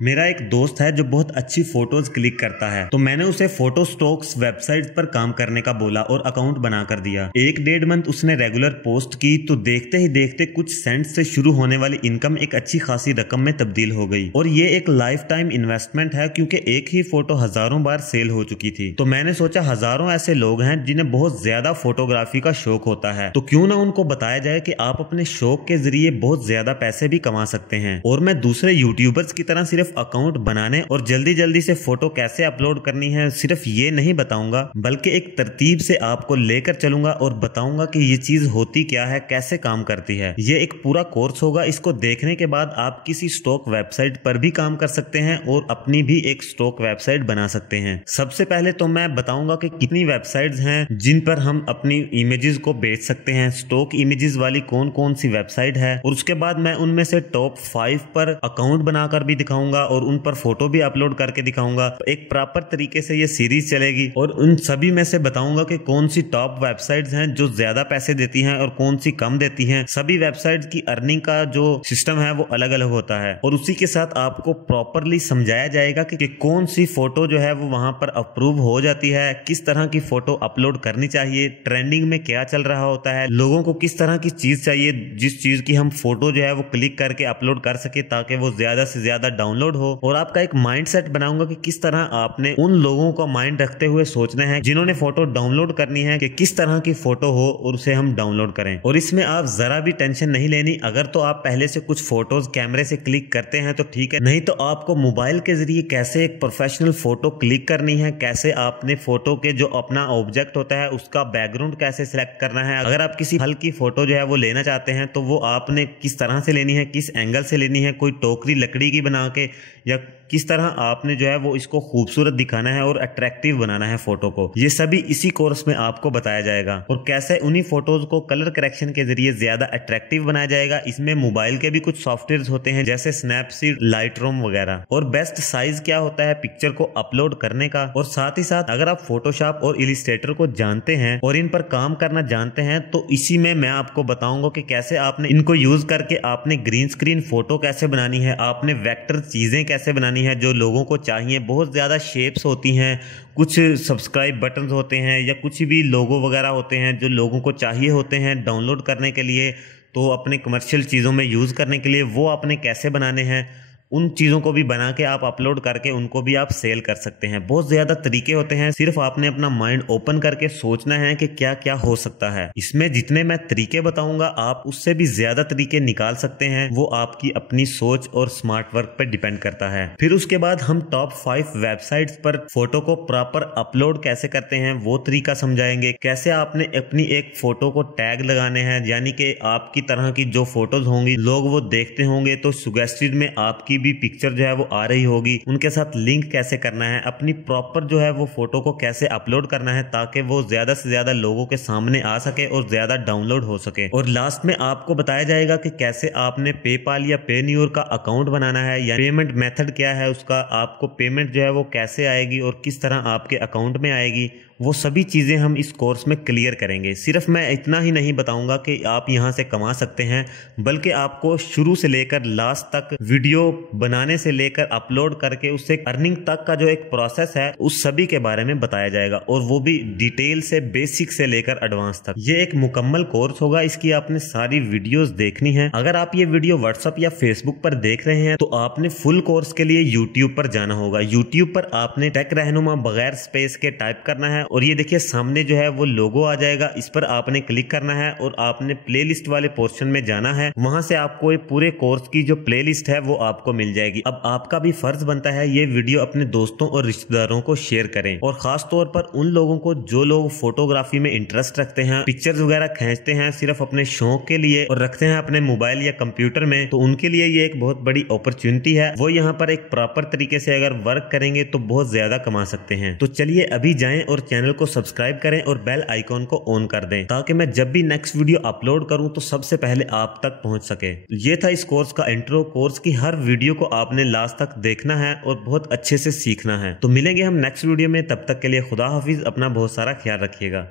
मेरा एक दोस्त है जो बहुत अच्छी फोटोज क्लिक करता है, तो मैंने उसे फोटो स्टॉक्स वेबसाइट पर काम करने का बोला और अकाउंट बना कर दिया। 1-1.5 मंथ उसने रेगुलर पोस्ट की तो देखते ही देखते कुछ सेंट से शुरू होने वाली इनकम एक अच्छी खासी रकम में तब्दील हो गई। और ये एक लाइफ टाइम इन्वेस्टमेंट है, क्योंकि एक ही फोटो हजारों बार सेल हो चुकी थी। तो मैंने सोचा हजारों ऐसे लोग हैं जिन्हें बहुत ज्यादा फोटोग्राफी का शौक होता है, तो क्यों ना उनको बताया जाए कि आप अपने शौक के जरिए बहुत ज्यादा पैसे भी कमा सकते हैं। और मैं दूसरे यूट्यूबर्स की तरह सिर्फ अकाउंट बनाने और जल्दी जल्दी से फोटो कैसे अपलोड करनी है सिर्फ ये नहीं बताऊंगा, बल्कि एक तरतीब से आपको लेकर चलूंगा और बताऊंगा कि ये चीज होती क्या है, कैसे काम करती है। ये एक पूरा कोर्स होगा। इसको देखने के बाद आप किसी स्टॉक वेबसाइट पर भी काम कर सकते हैं और अपनी भी एक स्टॉक वेबसाइट बना सकते हैं। सबसे पहले तो मैं बताऊंगा कि कितनी वेबसाइट्स हैं जिन पर हम अपनी इमेजेस को बेच सकते हैं, स्टॉक इमेजेस वाली कौन कौन सी वेबसाइट है, और उसके बाद मैं उनमें से टॉप 5 पर अकाउंट बनाकर भी दिखाऊंगा और उन पर फोटो भी अपलोड करके दिखाऊंगा। एक प्रॉपर तरीके से ये सीरीज चलेगी और उन सभी में से बताऊंगा कि कौन सी टॉप वेबसाइट्स हैं जो ज्यादा पैसे देती हैं और कौन सी कम देती हैं। सभी वेबसाइट्स की अर्निंग का जो सिस्टम है वो अलग अलग होता है और उसी के साथ आपको प्रॉपरली समझाया जाएगा कि कौन सी फोटो जो है वो वहां पर अप्रूव हो जाती है, किस तरह की फोटो अपलोड करनी चाहिए, ट्रेंडिंग में क्या चल रहा होता है, लोगों को किस तरह की चीज चाहिए जिस चीज की हम फोटो जो है वो क्लिक करके अपलोड कर सके ताकि वो ज्यादा से ज्यादा डाउनलोड हो। और आपका एक माइंड सेट बनाऊंगा कि किस तरह आपने उन लोगों का माइंड रखते हुए सोचना है जिन्होंने फोटो डाउनलोड करनी है कि किस तरह की फोटो हो और उसे हम डाउनलोड करें। और इसमें आप जरा भी टेंशन नहीं लेनी। अगर तो आप पहले से कुछ फोटोज कैमरे से क्लिक करते हैं तो ठीक है, नहीं तो आपको मोबाइल के जरिए कैसे एक प्रोफेशनल फोटो क्लिक करनी है, कैसे आपने फोटो के जो अपना ऑब्जेक्ट होता है उसका बैकग्राउंड कैसे सिलेक्ट करना है, अगर आप किसी फल की फोटो जो है वो लेना चाहते हैं तो वो आपने किस तरह से लेनी है, किस एंगल से लेनी है, कोई टोकरी लकड़ी की बना के, या किस तरह आपने जो है वो इसको खूबसूरत दिखाना है और अट्रैक्टिव बनाना है फोटो को। ये सभी इसी कोर्स में आपको बताया जाएगा और कैसे उन्हीं फोटोज को कलर करेक्शन के जरिए ज्यादा अट्रैक्टिव बनाया जाएगा। इसमें मोबाइल के भी कुछ सॉफ्टवेयर होते हैं जैसे स्नैपसीड, लाइटरूम वगैरह, और बेस्ट साइज क्या होता है पिक्चर को अपलोड करने का। और साथ ही साथ अगर आप फोटोशॉप और इलिस्ट्रेटर को जानते हैं और इन पर काम करना जानते हैं तो इसी में मैं आपको बताऊंगा कि कैसे आपने इनको यूज करके आपने ग्रीन स्क्रीन फोटो कैसे बनानी है, आपने वेक्टर चीजें कैसे बनानी है जो लोगों को चाहिए। बहुत ज्यादा शेप्स होती हैं, कुछ सब्सक्राइब बटन्स होते हैं या कुछ भी लोगो वगैरह होते हैं जो लोगों को चाहिए होते हैं डाउनलोड करने के लिए, तो अपने कमर्शियल चीज़ों में यूज़ करने के लिए वो आपने कैसे बनाने हैं। उन चीज़ों को भी बना के आप अपलोड करके उनको भी आप सेल कर सकते हैं। बहुत ज़्यादा तरीके होते हैं, सिर्फ आपने अपना माइंड ओपन करके सोचना है कि क्या क्या हो सकता है। इसमें जितने मैं तरीके बताऊंगा आप उससे भी ज़्यादा तरीके निकाल सकते हैं, वो आपकी अपनी सोच और स्मार्ट वर्क पर डिपेंड करता है। फिर उसके बाद हम टॉप 5 वेबसाइट्स पर फोटो को प्रॉपर अपलोड कैसे करते हैं वो तरीका समझाएंगे। कैसे आपने अपनी एक फोटो को टैग लगाने हैं, यानी कि आपकी तरह की जो फोटोज होंगी लोग वो देखते होंगे तो सुगेस्टेड में आपकी भी पिक्चर जो है वो आ रही होगी। उनके साथ लिंक कैसे करना है, अपनी प्रॉपर जो है वो फोटो को कैसे अपलोड करना है ताकि वो ज्यादा से ज्यादा लोगों के सामने आ सके और ज्यादा डाउनलोड हो सके। और लास्ट में आपको बताया जाएगा कि कैसे आपने पेपाल या पेन्योर का अकाउंट बनाना है या पेमेंट मेथड क्या है उसका, आपको पेमेंट जो है वो कैसे आएगी और किस तरह आपके अकाउंट में आएगी। वो सभी चीजें हम इस कोर्स में क्लियर करेंगे। सिर्फ मैं इतना ही नहीं बताऊंगा कि आप यहां से कमा सकते हैं, बल्कि आपको शुरू से लेकर लास्ट तक वीडियो बनाने से लेकर अपलोड करके उससे अर्निंग तक का जो एक प्रोसेस है उस सभी के बारे में बताया जाएगा, और वो भी डिटेल से, बेसिक से लेकर एडवांस तक। ये एक मुकम्मल कोर्स होगा, इसकी आपने सारी वीडियोस देखनी है। अगर आप ये वीडियो व्हाट्सएप या फेसबुक पर देख रहे हैं तो आपने फुल कोर्स के लिए यूट्यूब पर जाना होगा। यूट्यूब पर आपने टेक रहनुमा बगैर स्पेस के टाइप करना है और ये देखिए सामने जो है वो लोगो आ जाएगा, इस पर आपने क्लिक करना है और आपने प्लेलिस्ट वाले पोर्शन में जाना है। वहां से आपको ये पूरे कोर्स की जो प्लेलिस्ट है वो आपको मिल जाएगी। अब आपका भी फर्ज बनता है ये वीडियो अपने दोस्तों और रिश्तेदारों को शेयर करें, और खास तौर पर उन लोगों को जो लोग फोटोग्राफी में इंटरेस्ट रखते हैं, पिक्चर्स वगैरह खींचते हैं सिर्फ अपने शौक के लिए और रखते हैं अपने मोबाइल या कंप्यूटर में, तो उनके लिए ये एक बहुत बड़ी अपॉर्चुनिटी है। वो यहाँ पर एक प्रॉपर तरीके से अगर वर्क करेंगे तो बहुत ज्यादा कमा सकते हैं। तो चलिए अभी जाएं और चैनल को सब्सक्राइब करें और बेल आइकॉन को ऑन कर दें ताकि मैं जब भी नेक्स्ट वीडियो अपलोड करूं तो सबसे पहले आप तक पहुंच सके। ये था इस कोर्स का इंट्रो। कोर्स की हर वीडियो को आपने लास्ट तक देखना है और बहुत अच्छे से सीखना है। तो मिलेंगे हम नेक्स्ट वीडियो में, तब तक के लिए खुदा हाफिज, अपना बहुत सारा ख्याल रखिएगा।